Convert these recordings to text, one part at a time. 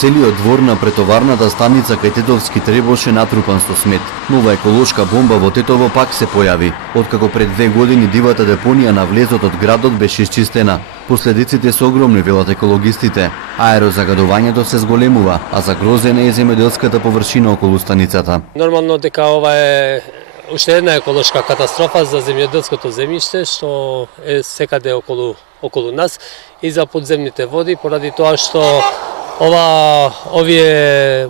Целиот двор на претоварната станица кај Тетовски требаше натрупан со смет. Нова еколошка бомба во Тетово пак се појави. Откако пред 2 години дивата депонија на влезот од градот беше исчистена. Последиците се огромни, велат екологистите. Аерозагадувањето се зголемува, а загрозена е земјоделската површина околу станицата. Нормално дека ова е уште една еколошка катастрофа за земјоделското земјиште што е секаде околу нас и за подземните води, поради тоа што овие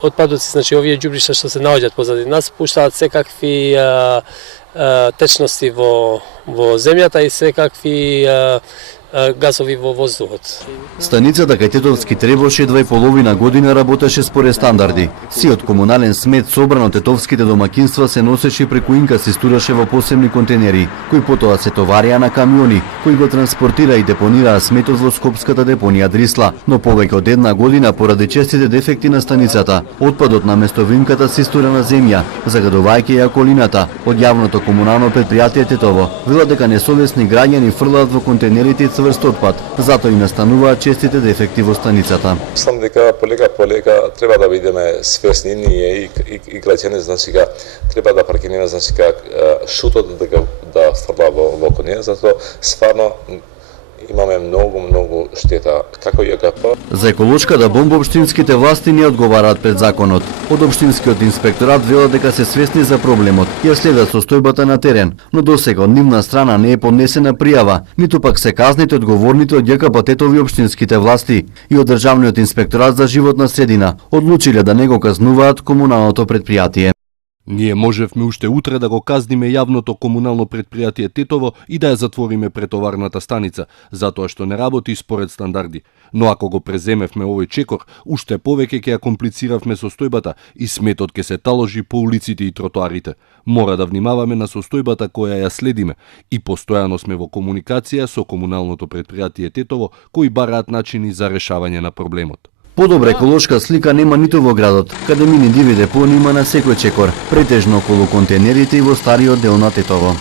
отпадоци, значи овие ѓубришта што се наоѓаат позади нас, пуштаат секакви течности во земјата и секакви газови во воздухот. Станицата кај Тетовски требаше 2,5 година работеше според стандарди. Сиот комунален смет собран од тетовските домакинства се носеше преку инка се стураше во посебни контенери, кои потоа се товарија на камиони, кои го транспортира и депонираа сметот во скопската депонија Дрисла. Но повеќе од 1 година поради честите дефекти на станицата, отпадот на местовинката се истура на земја, загадувајќи ја околината. Од јавното комунално предпријатие Тетово велат дека несовесни граѓани фрлаат во контенерите цврст отпад, затоа и настануваат честите дефекти во станицата. Мислам дека полека треба да бидеме свесни ние и граѓани, значи треба да прекинеме шутот да фрла во конија, затоа стварно имаме многу штета како ЈКП. За еколошката бомба општинските власти не одговараат пред законот. Од општинскиот инспекторат велат дека се свесни за проблемот и ја следат состојбата на терен, но досега од нивна страна не е поднесена пријава, ниту пак се казните одговорните од ЈКП Тетово и општинските власти и од Државниот инспекторат за животна средина одлучиле да не го казнуваат комуналното предпријатие. Ние можевме уште утре да го казниме јавното комунално предпријатие Тетово и да ја затвориме претоварната станица, затоа што не работи според стандарди. Но ако го преземевме овој чекор, уште повеќе ќе ја комплициравме состојбата и сметот ќе се таложи по улиците и тротоарите. Мора да внимаваме на состојбата која ја следиме и постојано сме во комуникација со комуналното предпријатие Тетово, кои бараат начини за решавање на проблемот. Подобра еколошка слика нема ниту во градот, каде мини диви депони има на секој чекор, претежно околу контенерите и во стариот дел на Тетово.